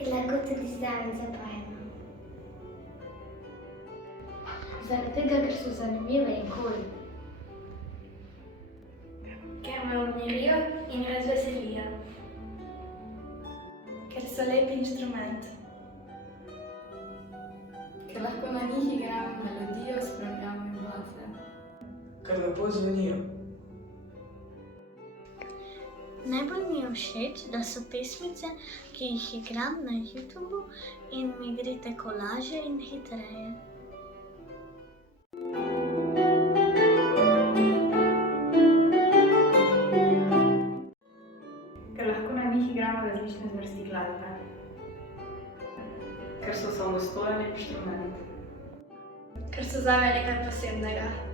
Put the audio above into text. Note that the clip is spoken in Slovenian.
Ker lahko tudi zraven zapojemo. Zaradi tega, ker so zanimive in kul. Ker me umirijo in razveselijo. Ker so lep inštrument. Ker lahko na njih igram melodijo, spremljam in base. Ker lepo zvenijo. Najbolj mi je všeč, da so pesmice, ki jih igram na YouTubu in mi gre tako lažje in hitreje. Ker lahko na njih igramo različne zvrsti glasbe. Ker so samostojen inštrument. Ker so zame nekaj posebnega.